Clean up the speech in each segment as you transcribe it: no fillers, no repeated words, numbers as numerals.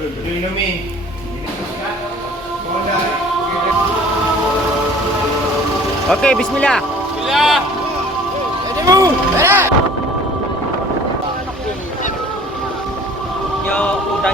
Oke, bismillah. Bismillah. Yo, udah.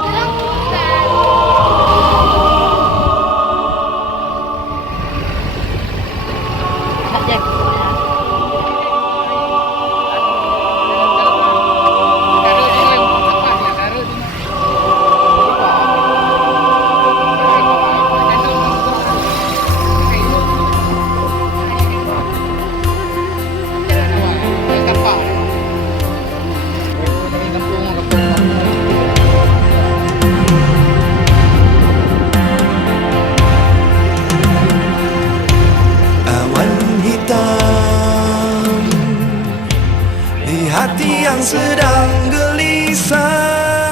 Hati yang sedang gelisah,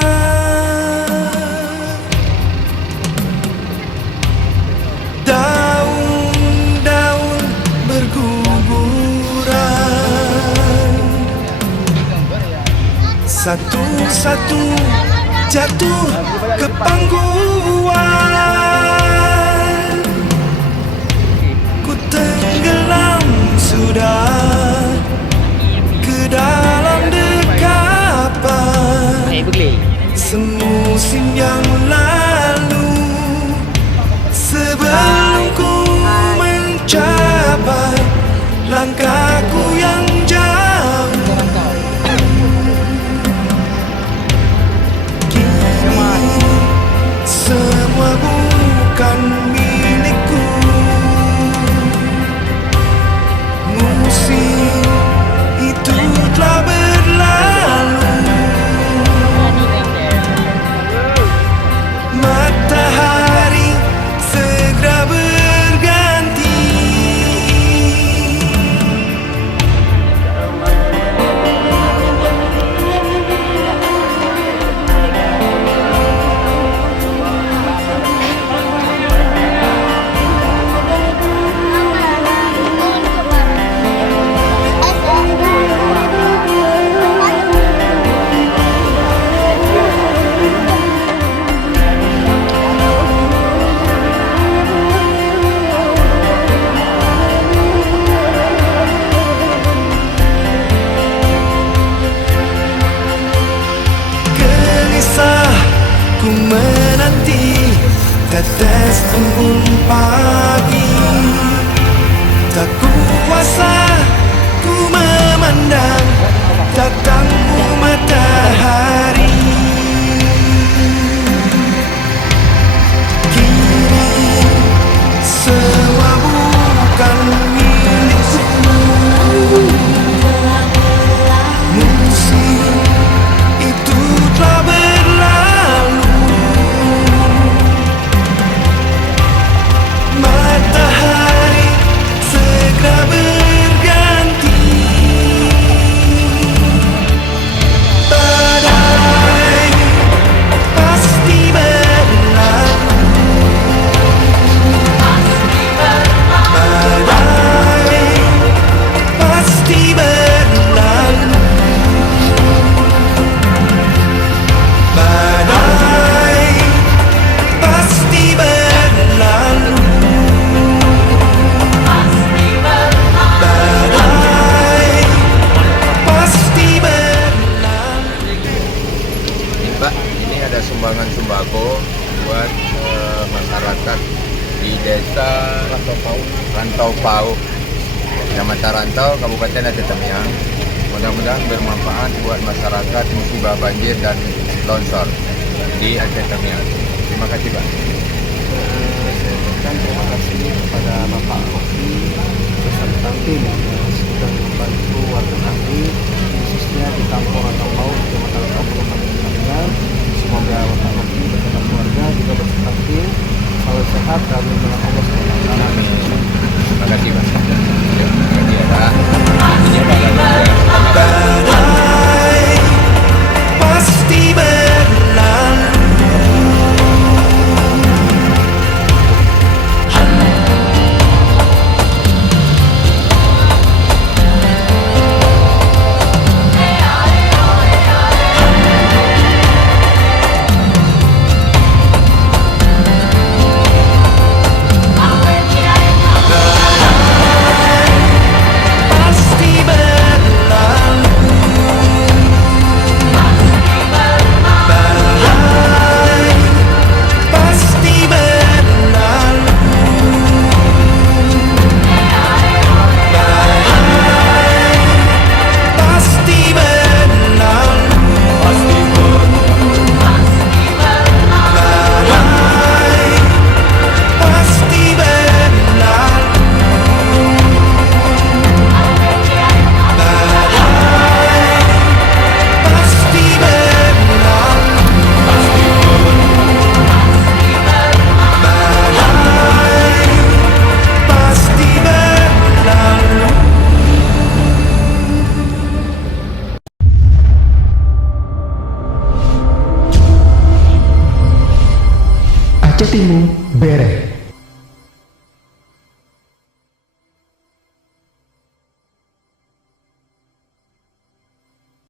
daun-daun berguguran, satu-satu jatuh ke pangkuan. Ku tenggelam sudah ke dalam dekapan semusim yang lalu, sebelum ku mencapai langkahku yang jauh. Kini semua bukan milikku, musim itu telah berlalu, matahari segera berganti. Ku menanti tetes embun pagi, tak kuasa ku memandang datangmu matahari. Kini semua bukan milikku, musim itu telah berlalu, matahari segera berganti. Badai pasti berlalu, badai pasti berlalu, badai pasti berlalu, badai pasti berlalu. Pak, ini ada sumbangan sembako buat masyarakat di desa Rantau Pau, Kecamatan Rantau, Kabupaten Aceh Tamiang. Mudah-mudahan bermanfaat buat masyarakat musibah banjir dan longsor di Aceh Tamiang. Terima kasih, Pak. Terima kasih kepada Bapak Kofi beserta tim yang sudah membantu warga kami, khususnya di Kampung Rantau Pau, Kecamatan Rantau, Kabupaten Tamiang. Semoga Bapak Kofi beserta keluarga juga beserta tim selalu sehat dan dengan Allah SWT. Terima kasih, Pak. Terima kasih, Pak. Ini Pak Badai pasti berlalu, Jatimu Bere.